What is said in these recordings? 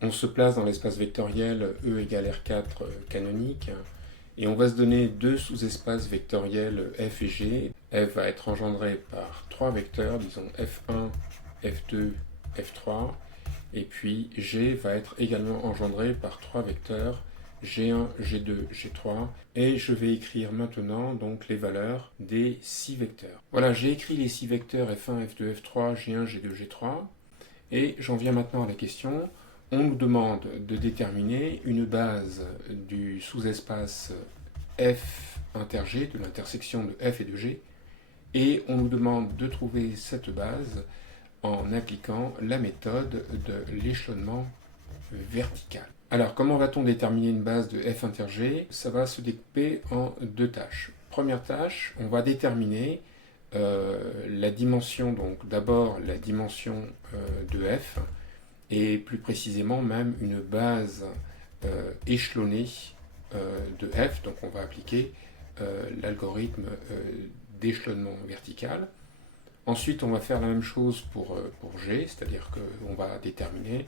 On se place dans l'espace vectoriel E égale R4 canonique et on va se donner deux sous-espaces vectoriels F et G. F va être engendré par trois vecteurs, disons F1, F2, F3, et puis G va être également engendré par trois vecteurs G1, G2, G3, et je vais écrire maintenant donc les valeurs des six vecteurs. Voilà, j'ai écrit les six vecteurs F1, F2, F3, G1, G2, G3, et j'en viens maintenant à la question. On nous demande de déterminer une base du sous-espace F inter G, de l'intersection de F et de G, et on nous demande de trouver cette base en appliquant la méthode de l'échelonnement vertical. Alors, comment va-t-on déterminer une base de F inter G? Ça va se découper en deux tâches. Première tâche, on va déterminer la dimension, donc d'abord la dimension de F, et plus précisément même une base échelonnée de F, donc on va appliquer l'algorithme d'échelonnement vertical. Ensuite, on va faire la même chose pour G, c'est-à-dire qu'on va déterminer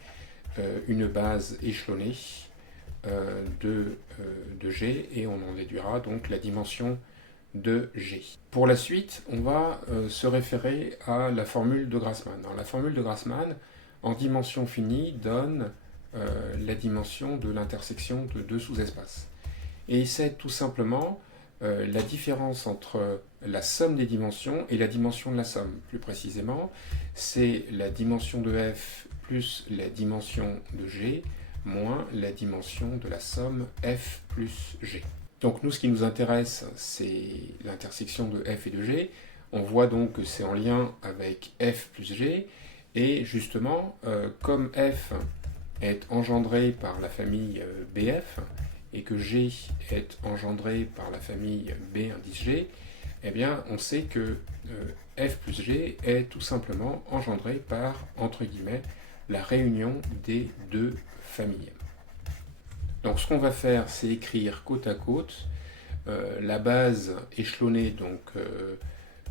une base échelonnée de G et on en déduira donc la dimension de G. Pour la suite, on va se référer à la formule de Grassmann. Alors, la formule de Grassmann, en dimension finie, donne la dimension de l'intersection de deux sous-espaces. Et c'est tout simplement la différence entre la somme des dimensions et la dimension de la somme. Plus précisément, c'est la dimension de F plus la dimension de G moins la dimension de la somme F plus G. Donc nous, ce qui nous intéresse, c'est l'intersection de F et de G. On voit donc que c'est en lien avec F plus G. Et justement, comme F est engendré par la famille BF, et que G est engendré par la famille B indice G, eh bien, on sait que F plus G est tout simplement engendré par, entre guillemets, la réunion des deux familles. Donc, ce qu'on va faire, c'est écrire côte à côte la base échelonnée, donc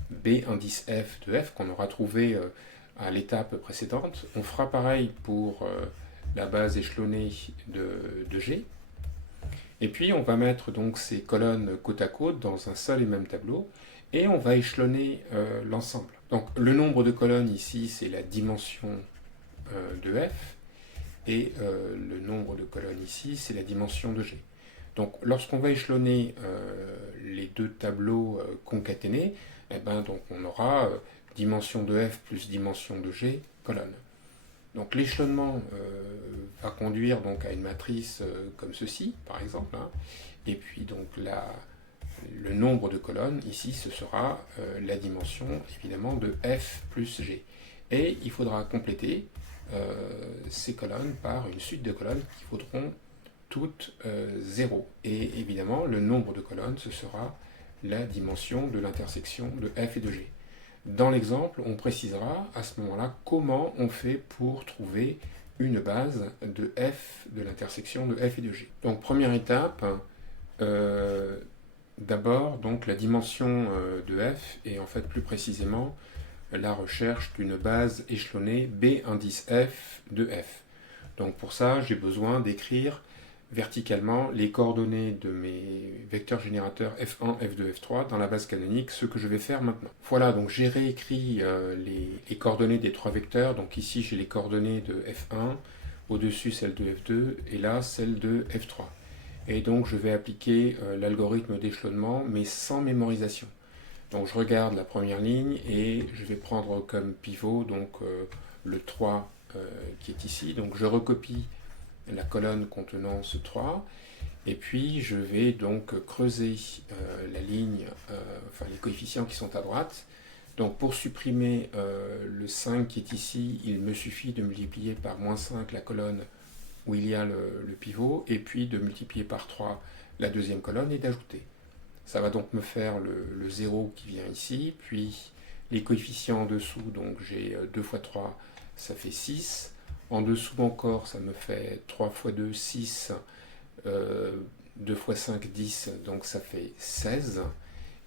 B indice F de F, qu'on aura trouvé à l'étape précédente. On fera pareil pour la base échelonnée de G. Et puis on va mettre donc ces colonnes côte à côte dans un seul et même tableau et on va échelonner l'ensemble. Donc le nombre de colonnes ici c'est la dimension de F et le nombre de colonnes ici c'est la dimension de G. Donc lorsqu'on va échelonner les deux tableaux concaténés, eh ben, donc, on aura dimension de F plus dimension de G colonnes. Donc l'échelonnement va conduire donc à une matrice comme ceci, par exemple, hein, et puis donc le nombre de colonnes, ici, ce sera la dimension, évidemment, de F plus G. Et il faudra compléter ces colonnes par une suite de colonnes qui vaudront toutes 0. Et évidemment, le nombre de colonnes, ce sera la dimension de l'intersection de F et de G. Dans l'exemple, on précisera à ce moment-là comment on fait pour trouver une base de F de l'intersection de F et de G. Donc première étape, d'abord donc la dimension de F et en fait plus précisément la recherche d'une base échelonnée B indice F de F. Donc pour ça, j'ai besoin d'écrire verticalement les coordonnées de mes vecteurs générateurs F1, F2, F3 dans la base canonique, ce que je vais faire maintenant. Voilà, donc j'ai réécrit les coordonnées des trois vecteurs. Donc ici, j'ai les coordonnées de F1, au-dessus celle de F2, et là, celle de F3. Et donc, je vais appliquer l'algorithme d'échelonnement, mais sans mémorisation. Donc, je regarde la première ligne et je vais prendre comme pivot donc, le 3 qui est ici. Donc, je recopie la colonne contenant ce 3 et puis je vais donc creuser la ligne, enfin les coefficients qui sont à droite. Donc pour supprimer le 5 qui est ici, il me suffit de multiplier par moins 5 la colonne où il y a le pivot et puis de multiplier par 3 la deuxième colonne et d'ajouter. Ça va donc me faire le 0 qui vient ici, puis les coefficients en dessous, donc j'ai 2 fois 3, ça fait 6. En dessous encore, ça me fait 3 fois 2, 6, 2 fois 5, 10, donc ça fait 16.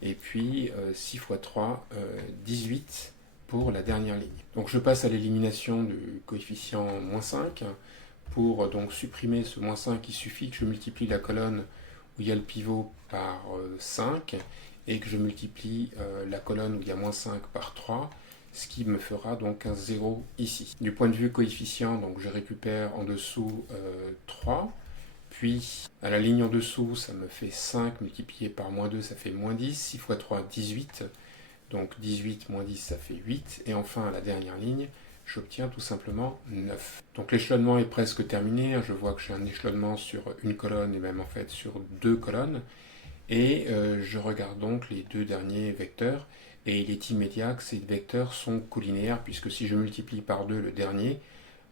Et puis 6 fois 3, 18 pour la dernière ligne. Donc je passe à l'élimination du coefficient moins 5 Pour donc supprimer ce moins 5, il suffit que je multiplie la colonne où il y a le pivot par 5 et que je multiplie la colonne où il y a moins 5 par 3, ce qui me fera donc un 0 ici. Du point de vue coefficient, donc je récupère en dessous 3, puis à la ligne en dessous, ça me fait 5 multiplié par moins 2, ça fait moins 10, 6 fois 3, 18, donc 18 moins 10, ça fait 8, et enfin à la dernière ligne, j'obtiens tout simplement 9. Donc l'échelonnement est presque terminé, je vois que j'ai un échelonnement sur une colonne et même en fait sur deux colonnes, et je regarde donc les deux derniers vecteurs, et il est immédiat que ces vecteurs sont colinéaires, puisque si je multiplie par 2 le dernier,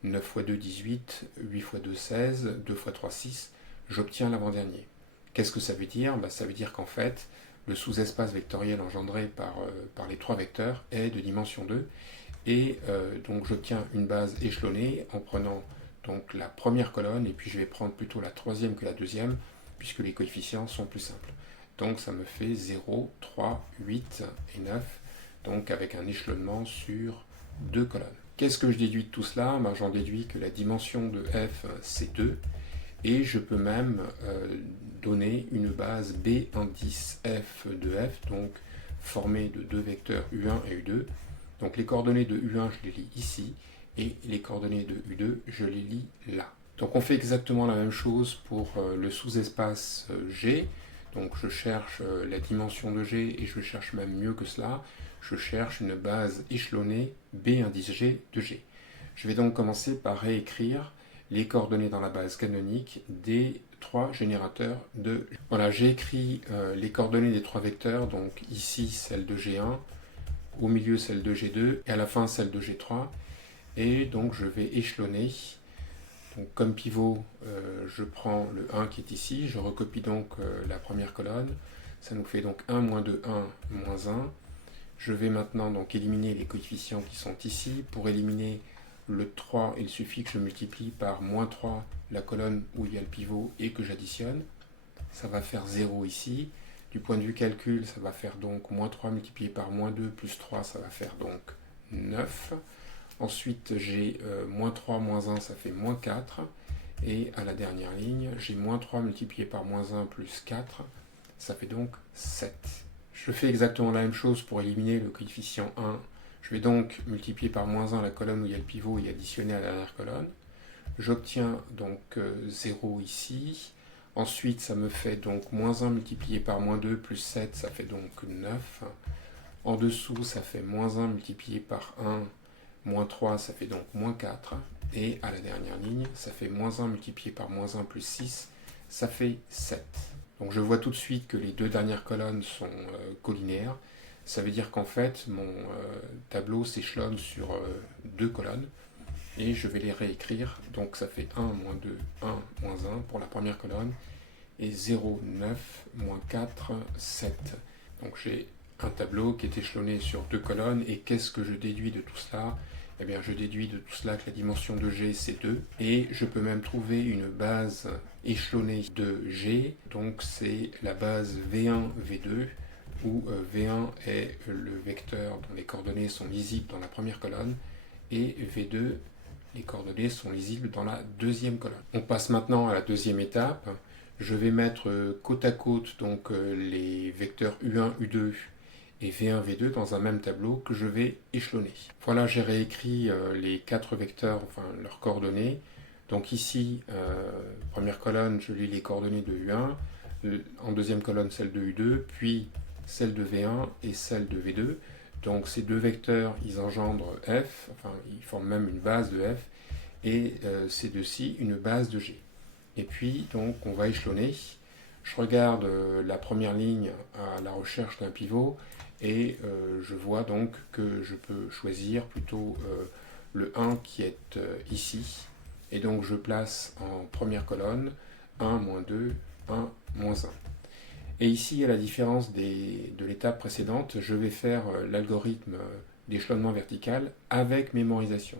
9 fois 2, 18, 8 fois 2, 16, 2 fois 3, 6, j'obtiens l'avant-dernier. Qu'est-ce que ça veut dire? Ça veut dire qu'en fait, le sous-espace vectoriel engendré par les trois vecteurs est de dimension 2, et donc j'obtiens une base échelonnée en prenant donc la première colonne, et puis je vais prendre plutôt la troisième que la deuxième, puisque les coefficients sont plus simples. Donc ça me fait 0, 3, 8 et 9, donc avec un échelonnement sur deux colonnes. Qu'est-ce que je déduis de tout cela? J'en déduis que la dimension de f, c'est 2, et je peux même donner une base B indice f de f, donc formée de deux vecteurs U1 et U2. Donc les coordonnées de U1, je les lis ici, et les coordonnées de U2, je les lis là. Donc on fait exactement la même chose pour le sous-espace G. Donc je cherche la dimension de G, et je cherche même mieux que cela, je cherche une base échelonnée B indice G de G. Je vais donc commencer par réécrire les coordonnées dans la base canonique des trois générateurs de G. Voilà, j'ai écrit les coordonnées des trois vecteurs, donc ici celle de G1, au milieu celle de G2 et à la fin celle de G3. Et donc je vais échelonner. Donc comme pivot, je prends le 1 qui est ici, je recopie donc la première colonne. Ça nous fait donc 1, moins 2, 1, moins 1. Je vais maintenant donc éliminer les coefficients qui sont ici. Pour éliminer le 3, il suffit que je multiplie par moins 3 la colonne où il y a le pivot et que j'additionne. Ça va faire 0 ici. Du point de vue calcul, ça va faire donc moins 3 multiplié par moins 2 plus 3, ça va faire donc 9. Ensuite, j'ai moins 3 moins 1, ça fait moins 4. Et à la dernière ligne, j'ai moins 3 multiplié par moins 1 plus 4, ça fait donc 7. Je fais exactement la même chose pour éliminer le coefficient 1. Je vais donc multiplier par moins 1 la colonne où il y a le pivot et additionner à la dernière colonne. J'obtiens donc 0 ici. Ensuite, ça me fait donc moins 1 multiplié par moins 2 plus 7, ça fait donc 9. En dessous, ça fait moins 1 multiplié par 1, moins 3, ça fait donc moins 4. Et à la dernière ligne, ça fait moins 1 multiplié par moins 1 plus 6, ça fait 7. Donc je vois tout de suite que les deux dernières colonnes sont colinéaires. Ça veut dire qu'en fait, mon tableau s'échelonne sur deux colonnes. Et je vais les réécrire. Donc ça fait 1, moins 2, 1, moins 1 pour la première colonne. Et 0, 9, moins 4, 7. Donc j'ai un tableau qui est échelonné sur deux colonnes. Et qu'est-ce que je déduis de tout cela? Eh bien, je déduis de tout cela que la dimension de G, c'est 2. Et je peux même trouver une base échelonnée de G. Donc, c'est la base V1, V2, où V1 est le vecteur dont les coordonnées sont lisibles dans la première colonne. Et V2, les coordonnées sont lisibles dans la deuxième colonne. On passe maintenant à la deuxième étape. Je vais mettre côte à côte donc, les vecteurs U1, U2 et V1, V2 dans un même tableau que je vais échelonner. Voilà, j'ai réécrit les quatre vecteurs, enfin leurs coordonnées. Donc ici, première colonne, je lis les coordonnées de U1, en deuxième colonne celle de U2, puis celle de V1 et celle de V2. Donc ces deux vecteurs, ils engendrent F, enfin ils forment même une base de F, et ces deux-ci une base de G. Et puis donc on va échelonner. Je regarde la première ligne à la recherche d'un pivot, et je vois donc que je peux choisir plutôt le 1 qui est ici. Et donc je place en première colonne 1, moins 2, 1, moins 1. Et ici, à la différence de l'étape précédente, je vais faire l'algorithme d'échelonnement vertical avec mémorisation.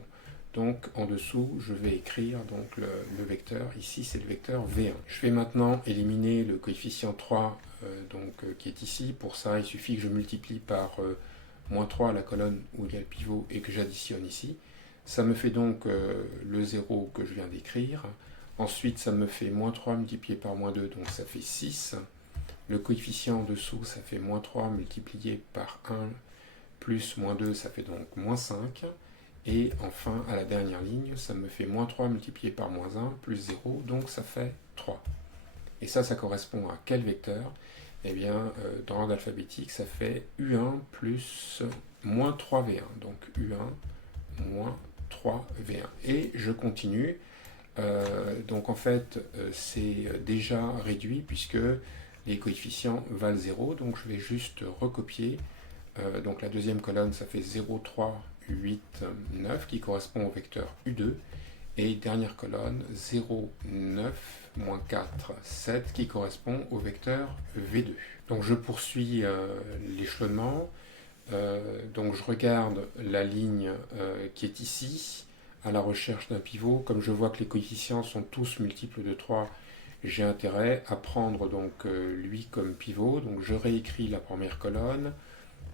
Donc en dessous, je vais écrire donc, le vecteur. Ici, c'est le vecteur V1. Je vais maintenant éliminer le coefficient 3 qui est ici. Pour ça, il suffit que je multiplie par moins 3 la colonne où il y a le pivot et que j'additionne ici. Ça me fait donc le 0 que je viens d'écrire. Ensuite, ça me fait moins 3 multiplié par moins 2, donc ça fait 6. Le coefficient en dessous, ça fait moins 3 multiplié par 1 plus moins 2, ça fait donc moins 5. Et enfin, à la dernière ligne, ça me fait moins 3 multiplié par moins 1 plus 0, donc ça fait 3. Et ça correspond à quel vecteur? Eh bien, dans l'ordre alphabétique, ça fait U1 plus moins 3V1. Donc U1 moins 3V1. Et je continue. Donc en fait, c'est déjà réduit puisque les coefficients valent 0. Donc je vais juste recopier. Donc la deuxième colonne, ça fait 0, 3, 8, 9 qui correspond au vecteur U2. Et dernière colonne, 0, 9, moins 4, 7 qui correspond au vecteur V2. Donc je poursuis l'échelonnement. Donc je regarde la ligne qui est ici, à la recherche d'un pivot. Comme je vois que les coefficients sont tous multiples de 3, j'ai intérêt à prendre donc lui comme pivot. Donc je réécris la première colonne.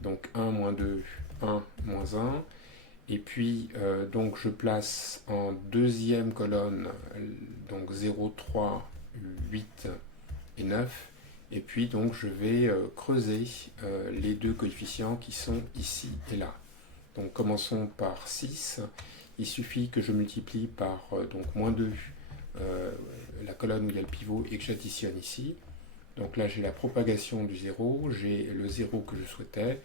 Donc 1, moins 2, 1, moins 1. Et puis, donc je place en deuxième colonne, donc 0, 3, 8 et 9. Et puis, donc, je vais creuser les deux coefficients qui sont ici et là. Donc, commençons par 6. Il suffit que je multiplie par donc moins 2 la colonne où il y a le pivot et que j'additionne ici. Donc là, j'ai la propagation du 0, j'ai le 0 que je souhaitais.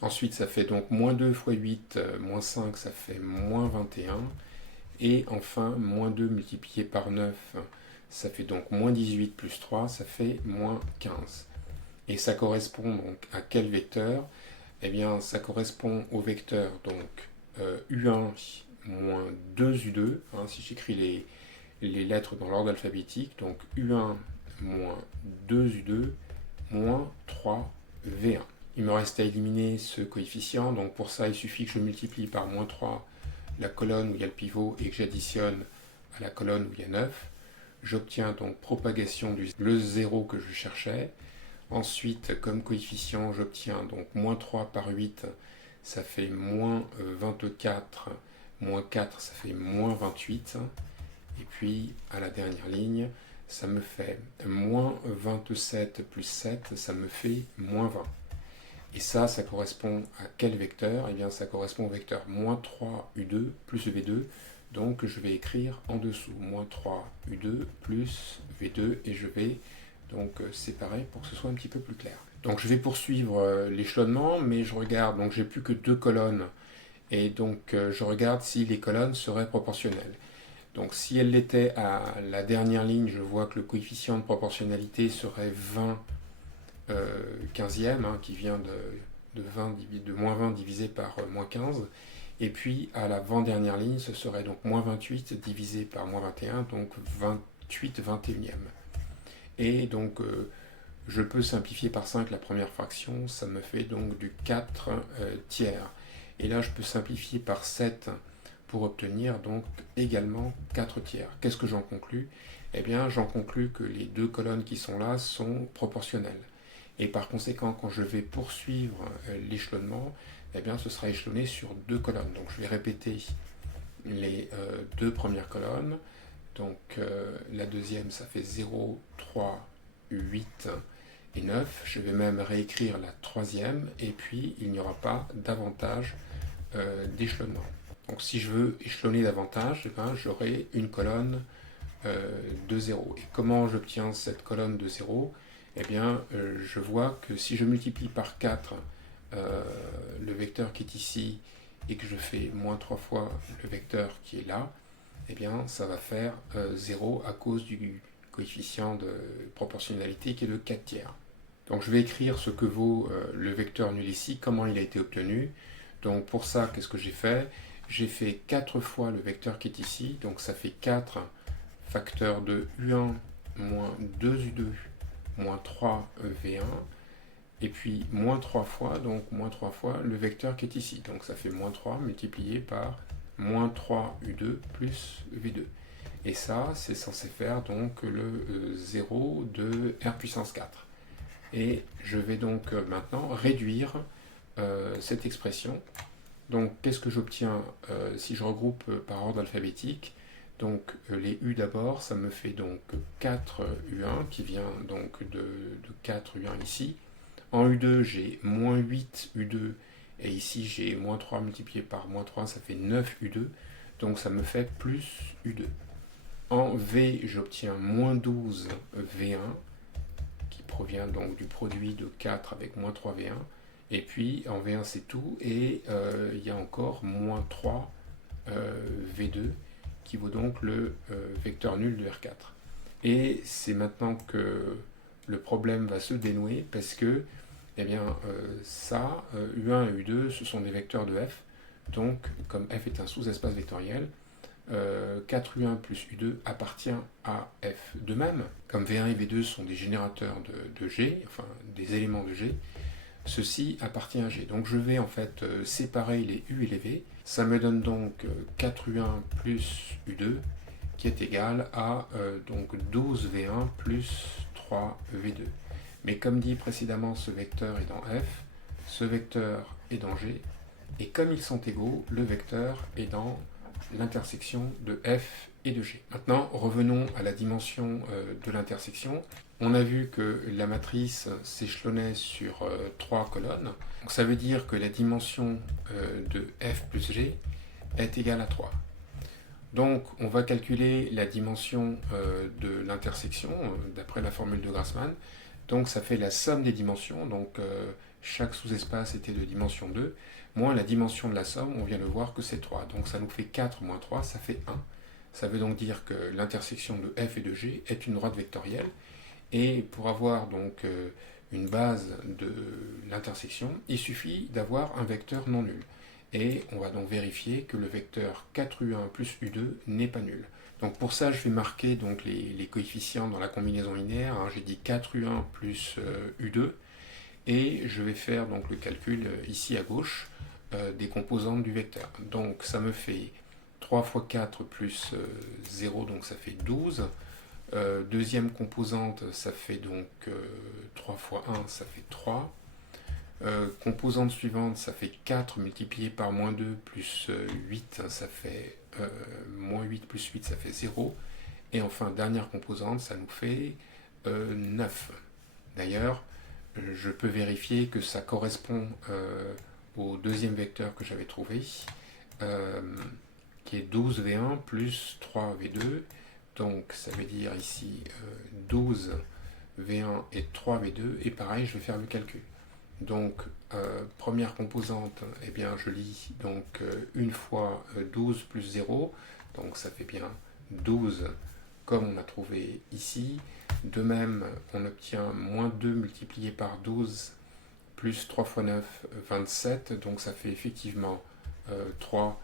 Ensuite, ça fait donc moins 2 fois 8, moins 5, ça fait moins 21. Et enfin, moins 2 multiplié par 9, ça fait donc moins 18 plus 3, ça fait moins 15. Et ça correspond donc à quel vecteur? Eh bien, ça correspond au vecteur donc U1 moins 2U2, hein, si j'écris les lettres dans l'ordre alphabétique, donc U1 moins 2U2 moins 3V1. Il me reste à éliminer ce coefficient, donc pour ça il suffit que je multiplie par moins 3 la colonne où il y a le pivot et que j'additionne à la colonne où il y a 9. J'obtiens donc propagation du le 0 que je cherchais. Ensuite, comme coefficient, j'obtiens donc moins 3 par 8, ça fait moins 24, moins 4, ça fait moins 28. Et puis, à la dernière ligne, ça me fait moins 27 plus 7, ça me fait moins 20. Et ça correspond à quel vecteur? Eh bien, ça correspond au vecteur moins 3U2 plus V2. Donc, je vais écrire en dessous moins 3U2 plus V2 et je vais donc séparer pour que ce soit un petit peu plus clair. Donc, je vais poursuivre l'échelonnement, mais je regarde, donc j'ai plus que 2 colonnes. Et donc, je regarde si les colonnes seraient proportionnelles. Donc, si elles l'étaient à la dernière ligne, je vois que le coefficient de proportionnalité serait 20 15e, hein, qui vient de moins 20 divisé par moins 15. Et puis à l'avant-dernière ligne, ce serait donc moins 28 divisé par moins 21, donc 28 21e. Et donc je peux simplifier par 5 la première fraction, ça me fait donc du 4 tiers. Et là je peux simplifier par 7 pour obtenir donc également 4 tiers. Qu'est-ce que j'en conclus? Eh bien j'en conclus que les deux colonnes qui sont là sont proportionnelles. Et par conséquent, quand je vais poursuivre l'échelonnement, eh bien, ce sera échelonné sur deux colonnes. Donc je vais répéter les deux premières colonnes. Donc la deuxième, ça fait 0, 3, 8 et 9. Je vais même réécrire la troisième. Et puis, il n'y aura pas davantage d'échelonnement. Donc si je veux échelonner davantage, eh bien, j'aurai une colonne de 0. Et comment j'obtiens cette colonne de 0? Eh bien, je vois que si je multiplie par 4 le vecteur qui est ici et que je fais moins 3 fois le vecteur qui est là, eh bien, ça va faire 0 à cause du coefficient de proportionnalité qui est de 4 tiers. Donc, je vais écrire ce que vaut le vecteur nul ici, comment il a été obtenu. Donc, pour ça, qu'est-ce que j'ai fait? J'ai fait 4 fois le vecteur qui est ici, donc ça fait 4 facteur de U1 moins 2U2 moins 3V1, et puis moins 3 fois, donc moins 3 fois le vecteur qui est ici. Donc ça fait moins 3 multiplié par moins 3U2 plus V2. Et ça, c'est censé faire donc le 0 de R puissance 4. Et je vais donc maintenant réduire cette expression. Donc qu'est-ce que j'obtiens si je regroupe par ordre alphabétique? Donc les U d'abord, ça me fait donc 4 U1 qui vient donc de 4 U1 ici. En U2, j'ai moins 8 U2 et ici j'ai moins 3 multiplié par moins 3, ça fait 9 U2. Donc ça me fait plus U2. En V, j'obtiens moins 12 V1 qui provient donc du produit de 4 avec moins 3 V1. Et puis en V1 c'est tout et il y a encore moins 3 V2 qui vaut donc le vecteur nul de R4. Et c'est maintenant que le problème va se dénouer parce que eh bien, ça, U1 et U2, ce sont des vecteurs de F. Donc, comme F est un sous-espace vectoriel, 4U1 plus U2 appartient à F. De même, comme V1 et V2 sont des générateurs de G, enfin des éléments de G, ceci appartient à G. Donc je vais en fait séparer les U et les V. Ça me donne donc 4U1 plus U2 qui est égal à donc 12V1 plus 3V2. Mais comme dit précédemment, ce vecteur est dans F, ce vecteur est dans G, et comme ils sont égaux, le vecteur est dans l'intersection de F et de G. Maintenant, revenons à la dimension de l'intersection. On a vu que la matrice s'échelonnait sur 3 colonnes. Donc ça veut dire que la dimension de F plus G est égale à 3. Donc on va calculer la dimension de l'intersection d'après la formule de Grassmann. Donc ça fait la somme des dimensions. Donc chaque sous-espace était de dimension 2, moins la dimension de la somme, on vient de voir que c'est 3. Donc ça nous fait 4 moins 3, ça fait 1. Ça veut donc dire que l'intersection de F et de G est une droite vectorielle. Et pour avoir donc une base de l'intersection, il suffit d'avoir un vecteur non nul. Et on va donc vérifier que le vecteur 4U1 plus U2 n'est pas nul. Donc pour ça, je vais marquer donc les coefficients dans la combinaison linéaire. J'ai dit 4U1 plus U2. Et je vais faire donc le calcul ici à gauche des composantes du vecteur. Donc ça me fait 3 fois 4 plus 0, donc ça fait 12. Deuxième composante, ça fait donc 3 fois 1, ça fait 3. Composante suivante, ça fait 4 multiplié par moins 2 plus 8, ça fait moins 8 plus 8, ça fait 0. Et enfin, dernière composante, ça nous fait 9. D'ailleurs, je peux vérifier que ça correspond au deuxième vecteur que j'avais trouvé, qui est 12V1 plus 3V2. Donc ça veut dire ici 12V1 et 3V2. Et pareil, je vais faire le calcul. Donc, première composante, eh bien, je lis donc 1 fois 12 plus 0. Donc ça fait bien 12 comme on a trouvé ici. De même, on obtient moins 2 multiplié par 12 plus 3 fois 9, 27. Donc ça fait effectivement 3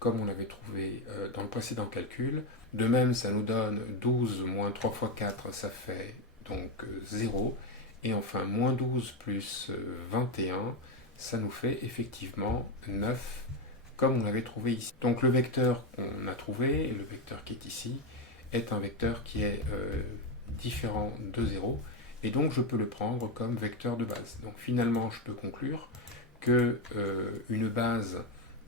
comme on avait trouvé dans le précédent calcul. De même, ça nous donne 12 moins 3 fois 4, ça fait donc 0. Et enfin, moins 12 plus 21, ça nous fait effectivement 9 comme on avait trouvé ici. Donc le vecteur qu'on a trouvé, le vecteur qui est ici, est un vecteur qui est différent de 0, et donc je peux le prendre comme vecteur de base. Donc finalement, je peux conclure que une base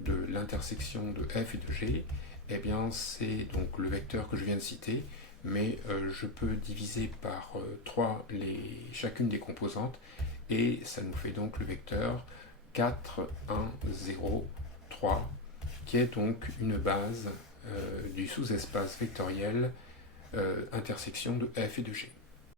de l'intersection de f et de g, eh bien c'est donc le vecteur que je viens de citer, mais je peux diviser par 3 chacune des composantes, et ça nous fait donc le vecteur 4, 1, 0, 3, qui est donc une base du sous-espace vectoriel intersection de f et de g.